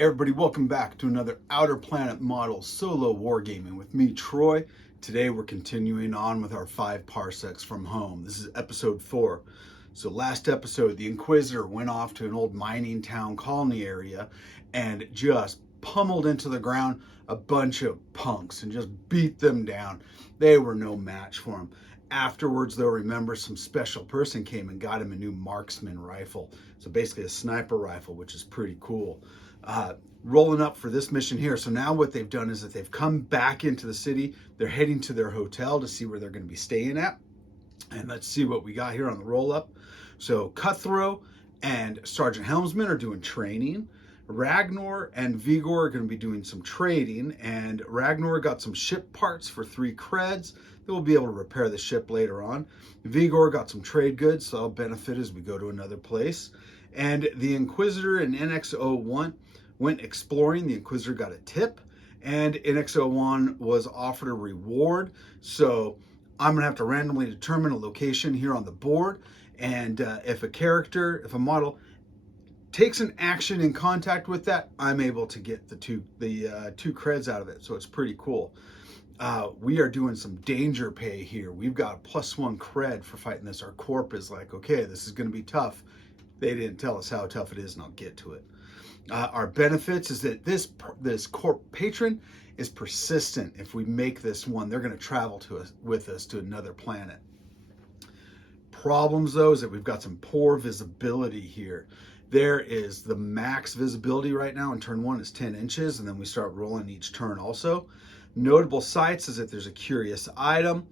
Everybody, welcome back to another Outer Planet Model solo wargaming with me, Troy. Today we're continuing on with our 5 parsecs from home. This is episode 4. So last episode, the Inquisitor went off to an old mining town colony area and just pummeled into the ground a bunch of punks and just beat them down. They were no match for him. Afterwards, though, remember, some special person came and got him a new marksman rifle. So basically a sniper rifle, which is pretty cool. Rolling up for this mission here. So now what they've done is that they've come back into the city. They're heading to their hotel to see where they're going to be staying at. And let's see what we got here on the roll up. So Cutthroat and Sergeant Helmsman are doing training. Ragnar and Vigor are going to be doing some trading, and Ragnar got some ship parts for 3 creds that will be able to repair the ship later on. Vigor got some trade goods, so that'll benefit as we go to another place. And the Inquisitor and NX-01 went exploring. The Inquisitor got a tip, and NX-01 was offered a reward. So I'm going to have to randomly determine a location here on the board, and if a model takes an action in contact with that, I'm able to get the two creds out of it. So it's pretty cool. We are doing some danger pay here. We've got a +1 cred for fighting this. Our corp is like, okay, this is going to be tough. They didn't tell us how tough it is, and I'll get to it. Our benefits is that this corp patron is persistent. If we make this one, they're going to travel with us to another planet. Problems, though, is that we've got some poor visibility here. There is the max visibility right now in turn 1 is 10 inches, and then we start rolling each turn also. Notable sights is that there's a curious item,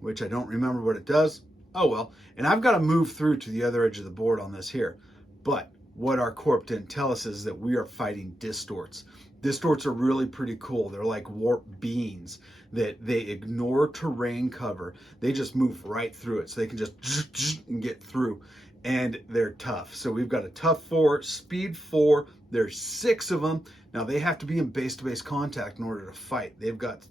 which I don't remember what it does. Oh well, and I've got to move through to the other edge of the board on this here. But what our corp didn't tell us is that we are fighting Distorts. Distorts are really pretty cool. They're like warp beings that they ignore terrain cover. They just move right through it, so they can just get through. And they're tough. So we've got a tough 4, speed 4. There's 6 of them. Now they have to be in base-to-base contact in order to fight. They've got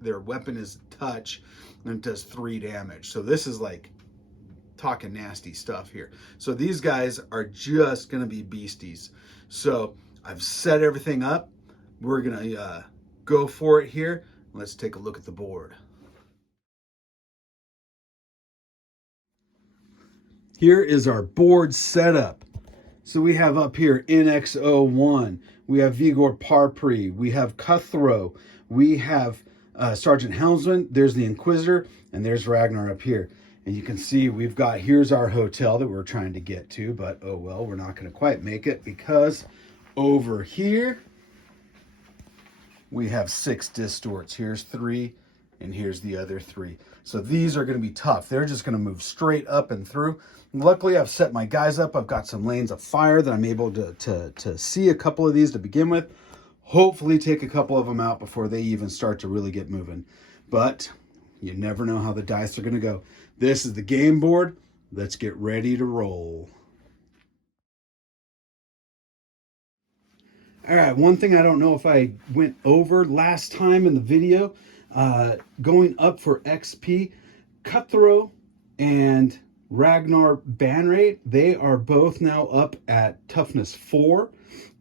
their weapon is touch and it does 3 damage. So this is like talking nasty stuff here. So these guys are just gonna be beasties. So I've set everything up. We're gonna go for it here. Let's take a look at the board. Here is our board setup. So we have up here NX-01, we have Vigor Parpri, we have Cutthroat, we have Sergeant Helmsman, there's the Inquisitor, and there's Ragnar up here. And you can see here's our hotel that we're trying to get to, but oh well, we're not going to quite make it because over here we have 6 Distorts. Here's 3, and here's the other 3. So these are going to be tough. They're just going to move straight up and through. Luckily, I've set my guys up. I've got some lanes of fire that I'm able to see a couple of these to begin with. Hopefully take a couple of them out before they even start to really get moving. But you never know how the dice are going to go. This is the game board. Let's get ready to roll. All right, one thing I don't know if I went over last time in the video, going up for XP, Cutthroat and Ragnar ban rate, they are both now up at toughness 4.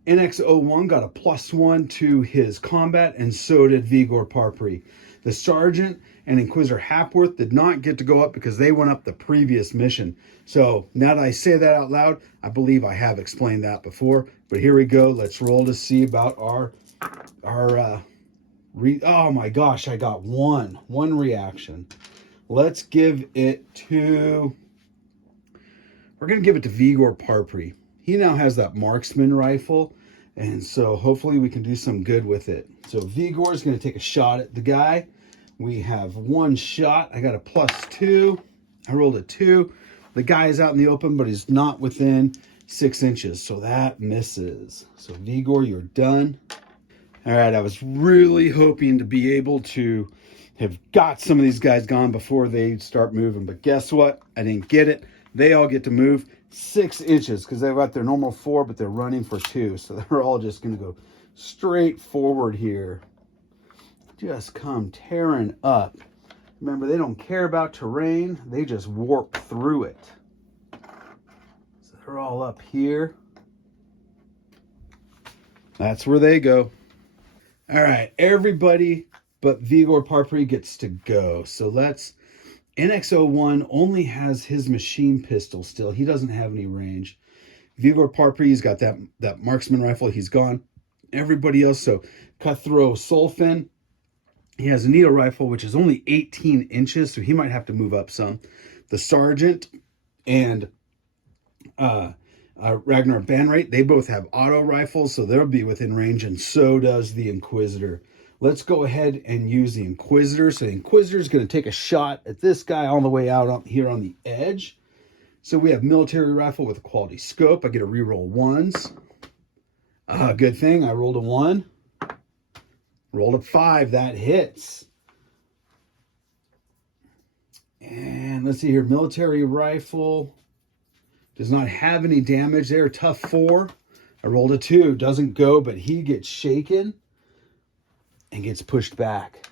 NX-01 got a +1 to his combat, and so did Vigor Parpri. The Sergeant and Inquisitor Hapworth did not get to go up because they went up the previous mission. So now that I say that out loud, I believe I have explained that before. But here we go. Let's roll to see about our oh my gosh, I got one reaction. Let's give it to, we're going to give it to Vigor Parpri. He now has that marksman rifle, and so hopefully we can do some good with it. So Vigor is going to take a shot at the guy. We have 1 shot. I got a +2. I rolled a 2. The guy is out in the open, but he's not within 6 inches, so that misses. So Vigor, you're done. All right, I was really hoping to be able to have got some of these guys gone before they start moving, but guess what? I didn't get it. They all get to move 6 inches because they've got their normal 4, but they're running for 2. So they're all just going to go straight forward here. Just come tearing up. Remember, they don't care about terrain. They just warp through it. So they're all up here. That's where they go. All right, everybody but Vigor Parpri gets to go. So let's... NX-01 only has his machine pistol still. He doesn't have any range. Vigor Parpri's got that marksman rifle. He's gone. Everybody else, so Cutthroat Solfin, he has a needle rifle, which is only 18 inches, so he might have to move up some. The Sergeant and Ragnar Banrate, they both have auto rifles, so they'll be within range, and so does the Inquisitor. Let's go ahead and use the Inquisitor. So the Inquisitor is going to take a shot at this guy all the way out here on the edge. So we have military rifle with a quality scope. I get to reroll ones. Good thing I rolled a 1. Rolled a 5. That hits. And let's see here. Military rifle does not have any damage there. Tough 4. I rolled a 2. Doesn't go, but he gets shaken and gets pushed back.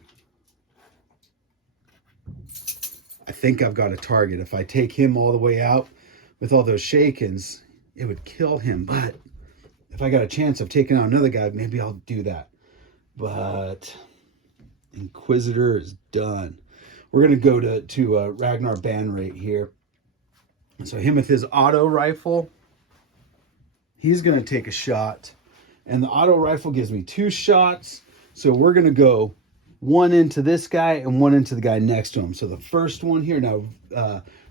I think I've got a target. If I take him all the way out with all those shakens, it would kill him. But if I got a chance of taking out another guy, maybe I'll do that. But Inquisitor is done. We're going to go to Ragnar Banrate here. So him with his auto rifle, he's going to take a shot. And the auto rifle gives me 2 shots. So we're going to go 1 into this guy and 1 into the guy next to him. So the first one here, now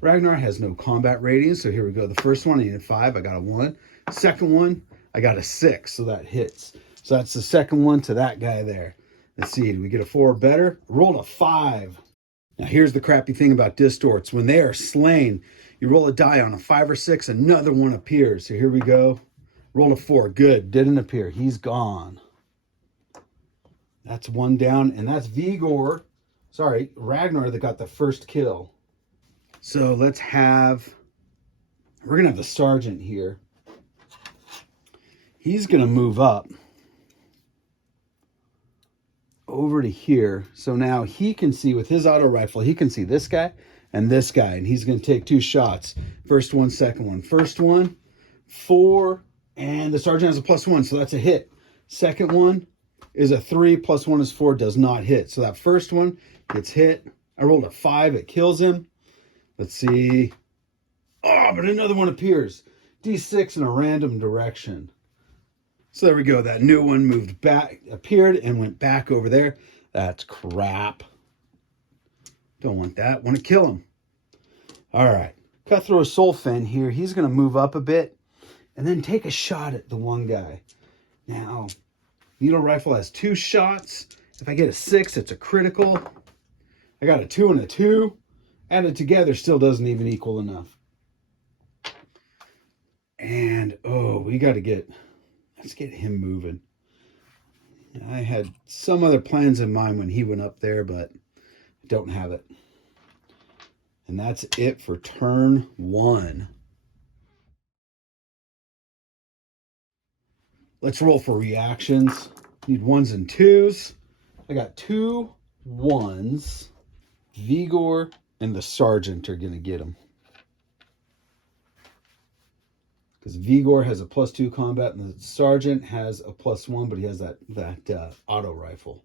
Ragnar has no combat rating. So here we go. The first one, I needed 5. I got a 1. Second one, I got a 6. So that hits. So that's the second one to that guy there. Let's see. Do we get a 4 or better? I rolled a 5. Now here's the crappy thing about Distorts. When they are slain, you roll a die on a 5 or 6, another one appears. So here we go. Roll a 4. Good. Didn't appear. He's gone. That's 1 down, and that's Ragnar that got the first kill. So we're going to have the Sergeant here. He's going to move up over to here. So now he can see with his auto rifle, he can see this guy and he's going to take 2 shots. First one, second one. First one, 4, and the Sergeant has a +1, so that's a hit. Second one is a 3, +1 is 4, does not hit. So that first one gets hit. I rolled a 5, it kills him. Let's see. Oh, but another one appears. D6 in a random direction. So there we go. That new one moved back, appeared, and went back over there. That's crap. Don't want that. Want to kill him. All right. Cutthroat Solfin here. He's going to move up a bit and then take a shot at the one guy. Now, needle rifle has 2 shots. If I get a 6, it's a critical. I got a 2 and a 2. Added together still doesn't even equal enough. And, let's get him moving. I had some other plans in mind when he went up there, but I don't have it. And that's it for turn 1. Let's roll for reactions. Need 1s and 2s. I got 2 1s. Vigor and the Sergeant are going to get them. Because Vigor has a +2 combat and the Sergeant has a +1, but he has that auto rifle.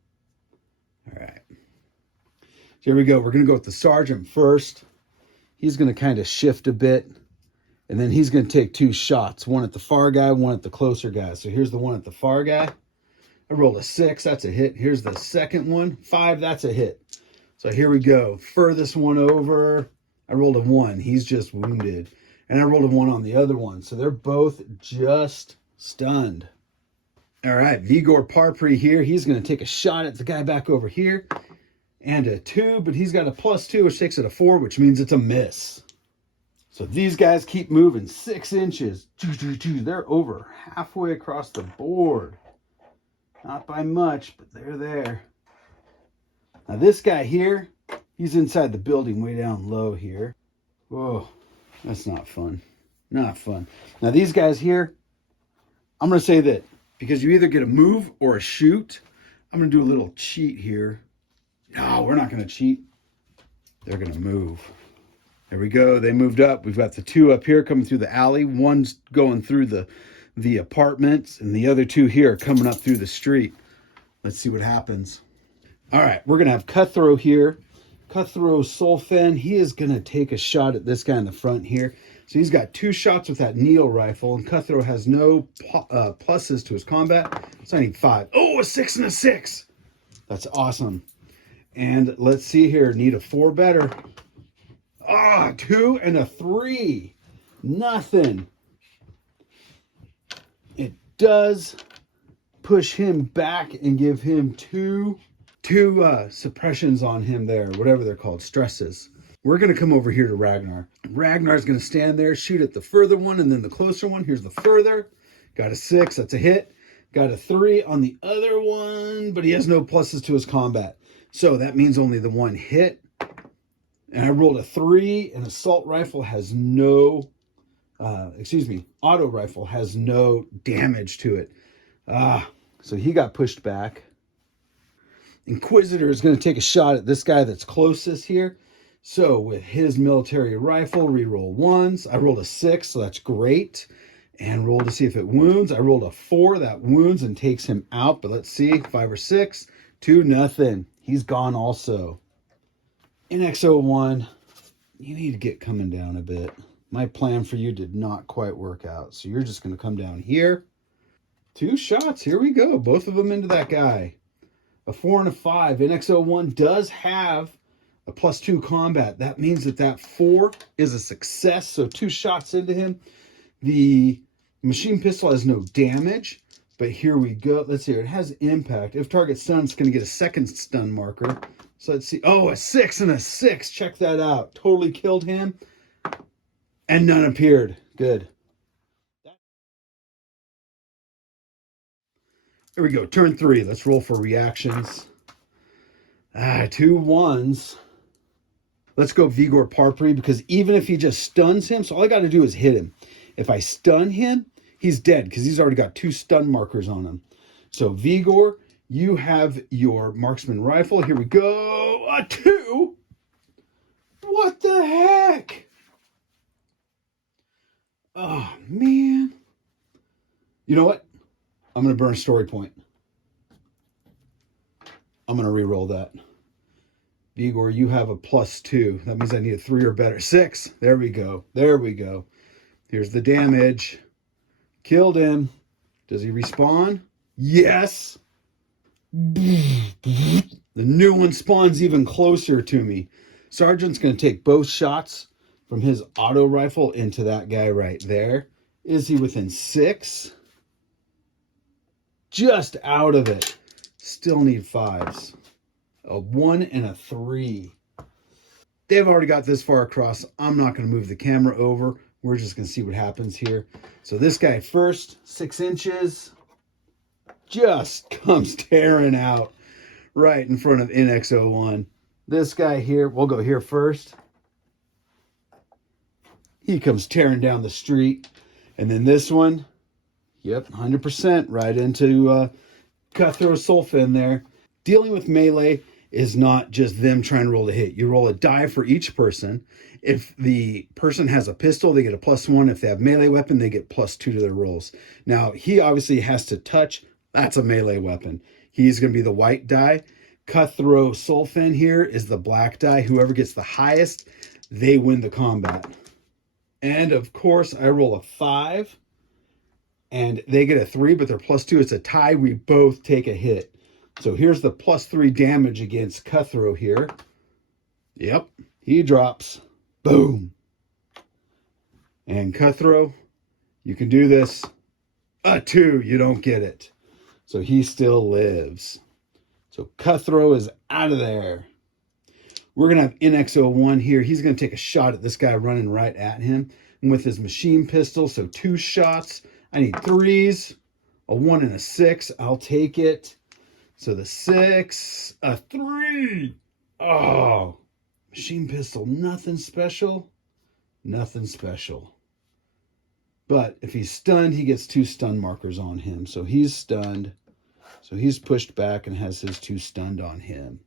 All right. So here we go. We're going to go with the Sergeant first. He's going to kind of shift a bit. And then he's going to take 2 shots. 1 at the far guy, 1 at the closer guy. So here's the one at the far guy. I rolled a 6. That's a hit. Here's the second one. 5. That's a hit. So here we go. Furthest one over. I rolled a 1. He's just wounded. And I rolled a 1 on the other one. So they're both just stunned. All right. Vigor Parpri here. He's going to take a shot at the guy back over here. And a 2. But he's got a +2, which takes it a 4, which means it's a miss. So these guys keep moving 6 inches. They're over halfway across the board. Not by much, but they're there. Now this guy here, he's inside the building way down low here. Whoa, that's not fun. Not fun. Now these guys here, I'm going to say that because you either get a move or a shoot, I'm going to do a little cheat here. No, we're not going to cheat. They're going to move. There we go. They moved up. We've got the 2 up here coming through the alley. One's going through the the apartments, and the other two here are coming up through the street. Let's see what happens. All right, we're going to have Cutthroat here. Cutthroat Solfen, he is going to take a shot at this guy in the front here. So he's got 2 shots with that Neo rifle, and Cutthroat has no pluses to his combat. So I need 5. Oh, a 6 and a 6. That's awesome. And let's see here, need a 4 better. 2 and a 3. Nothing. It does push him back and give him two suppressions on him there, whatever they're called, stresses. We're going to come over here to Ragnar. Ragnar's going to stand there, shoot at the further one and then the closer one. Here's the further. Got a 6, that's a hit. Got a 3 on the other one, but he has no pluses to his combat. So that means only the 1 hit. And I rolled a 3, and assault rifle has no, auto rifle has no damage to it. So he got pushed back. Inquisitor is going to take a shot at this guy that's closest here. So with his military rifle, reroll 1s. I rolled a 6, so that's great. And roll to see if it wounds. I rolled a 4, that wounds and takes him out. But let's see, 5 or 6, 2, nothing. He's gone also. NX01, you need to get coming down a bit. My plan for you did not quite work out. So you're just going to come down here. 2 shots, here we go. Both of them into that guy. A 4 and a 5. NX01 does have a +2 combat. That means that 4 is a success. So 2 shots into him. The machine pistol has no damage. But here we go. Let's see. It has impact. If target stunned, it's going to get a 2nd stun marker. So let's see. Oh, a 6 and a 6. Check that out. Totally killed him. And none appeared. Good. There we go. Turn 3. Let's roll for reactions. 2 1s. Let's go Vigor Parpri, because even if he just stuns him, so all I got to do is hit him. If I stun him, he's dead because he's already got 2 stun markers on him. So Vigor, you have your marksman rifle. Here we go. A 2. What the heck? Oh, man. You know what? I'm going to burn a story point. I'm going to re-roll that. Vigor, you have a +2. That means I need a 3 or better. 6. There we go. There we go. Here's the damage. Killed him. Does he respawn? Yes. The new one spawns even closer to me. Sergeant's going to take both shots from his auto rifle into that guy right there. Is he within 6? Just out of it. Still need 5s. A 1 and a 3. They've already got this far across. I'm not going to move the camera over. We're just going to see what happens here. So this guy first, 6 inches, just comes tearing out right in front of NX01. This guy here, we'll go here first. He comes tearing down the street. And then this one, yep, 100% right into Cutthroat Sulfin there. Dealing with melee is not just them trying to roll a hit. You roll a die for each person. If the person has a pistol, they get a +1. If they have melee weapon, they get +2 to their rolls. Now, he obviously has to touch. That's a melee weapon. He's going to be the white die. Cutthroat Sulfin here is the black die. Whoever gets the highest, they win the combat. And, of course, I roll a 5. And they get a 3, but they're +2. It's a tie. We both take a hit. So here's the +3 damage against Cutthroat here. Yep, he drops. Boom. And Cutthroat, you can do this. A 2, you don't get it. So he still lives. So Cutthroat is out of there. We're going to have NX01 here. He's going to take a shot at this guy running right at him. And with his machine pistol, so 2 shots. I need 3s. A 1 and a 6. I'll take it. So the 6, a 3. Oh, machine pistol, nothing special. Nothing special. But if he's stunned, he gets 2 stun markers on him. So he's stunned. So he's pushed back and has his 2 stunned on him.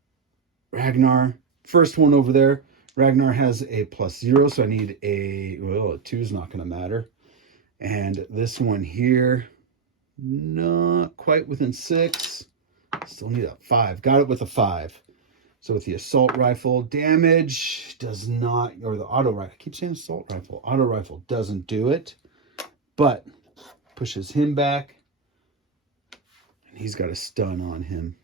Ragnar, first one over there. Ragnar has a +0, so I need a 2 is not going to matter. And this one here, not quite within 6. Still need a 5. Got it with a 5. So with the assault rifle, damage does not, or the auto rifle, I keep saying assault rifle. Auto rifle doesn't do it, but pushes him back. And he's got a stun on him.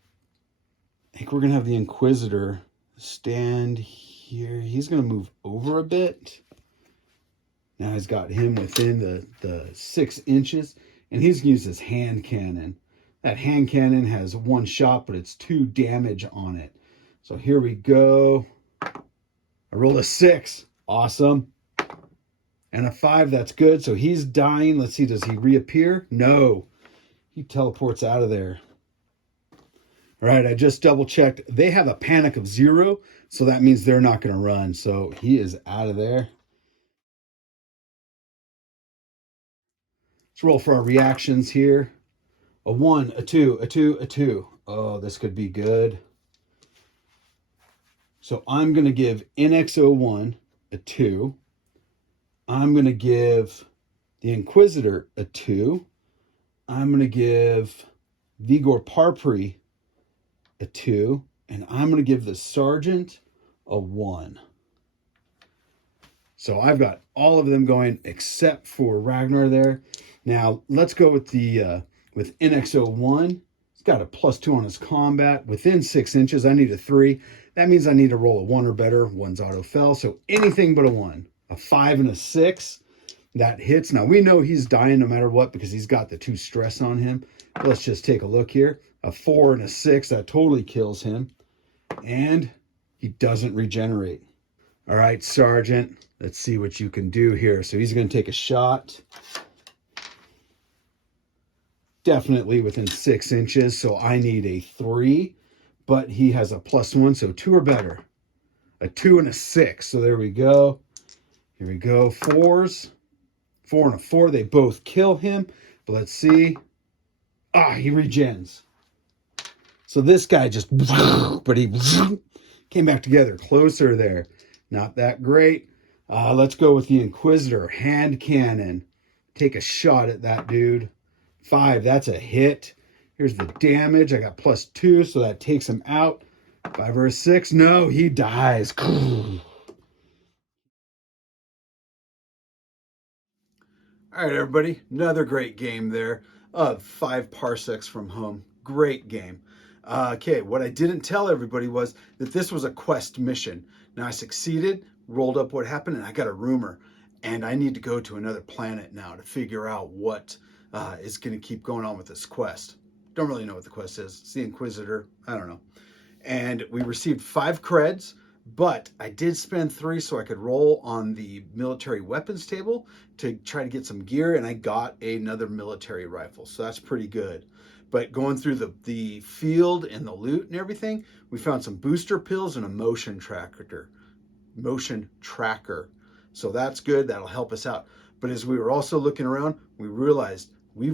I think we're going to have the Inquisitor stand here. He's going to move over a bit. Now he's got him within the 6 inches, and he's going to use his hand cannon. That hand cannon has 1 shot, but it's 2 damage on it. So here we go. I rolled a 6. Awesome. And a 5. That's good. So he's dying. Let's see. Does he reappear? No. He teleports out of there. All right. I just double checked. They have a panic of 0. So that means they're not going to run. So he is out of there. Let's roll for our reactions here. A 1, a 2, a 2, a 2. Oh, this could be good. So I'm going to give NX01 a 2. I'm going to give the Inquisitor a 2. I'm going to give Vigor Parpri a 2. And I'm going to give the Sergeant a 1. So I've got all of them going except for Ragnar there. Now let's go with the with NX01. He's got a +2 on his combat within 6 inches. I need a 3. That means I need to roll a 1 or better. 1's auto fell, so anything but a 1. A 5 and a 6, that hits. Now we know he's dying no matter what because he's got the 2 stress on him. But let's just take a look here. A 4 and a 6, that totally kills him. And he doesn't regenerate. All right, Sergeant, let's see what you can do here. So he's going to take a shot. Definitely within 6 inches, so I need a 3. But he has a +1, so 2 or better. A 2 and a 6, so there we go. Here we go, 4s. 4 and a 4, they both kill him. But let's see. He regens. So this guy just, but he came back together, closer there. Not that great. Let's go with the Inquisitor, hand cannon. Take a shot at that dude. 5, that's a hit. Here's the damage. I got +2, so that takes him out. 5 or a 6. No, he dies. All right, everybody. Another great game there. 5 Parsecs from home. Great game. Okay, what I didn't tell everybody was that this was a quest mission. Now I succeeded, rolled up what happened, and I got a rumor. And I need to go to another planet now to figure out what is going to keep going on with this quest. Don't really know what the quest is. It's the Inquisitor. I don't know. And we received 5 creds, but I did spend 3 so I could roll on the military weapons table to try to get some gear, and I got another military rifle. So that's pretty good. But going through the field and the loot and everything, we found some booster pills and a motion tracker. So that's good. That'll help us out. But as we were also looking around, we realized we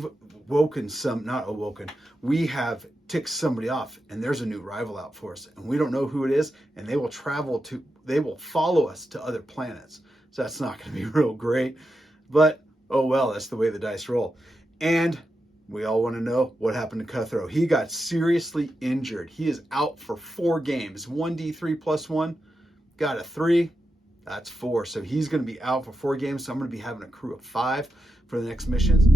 have ticked somebody off, and there's a new rival out for us, and we don't know who it is, and they will follow us to other planets. So that's not going to be real great, but oh well, that's the way the dice roll. And we all want to know what happened to Cutthroat. He got seriously injured. He is out for 4 games. 1d3 + 1, got a 3. That's 4. So he's going to be out for 4 games. So I'm going to be having a crew of 5 for the next missions.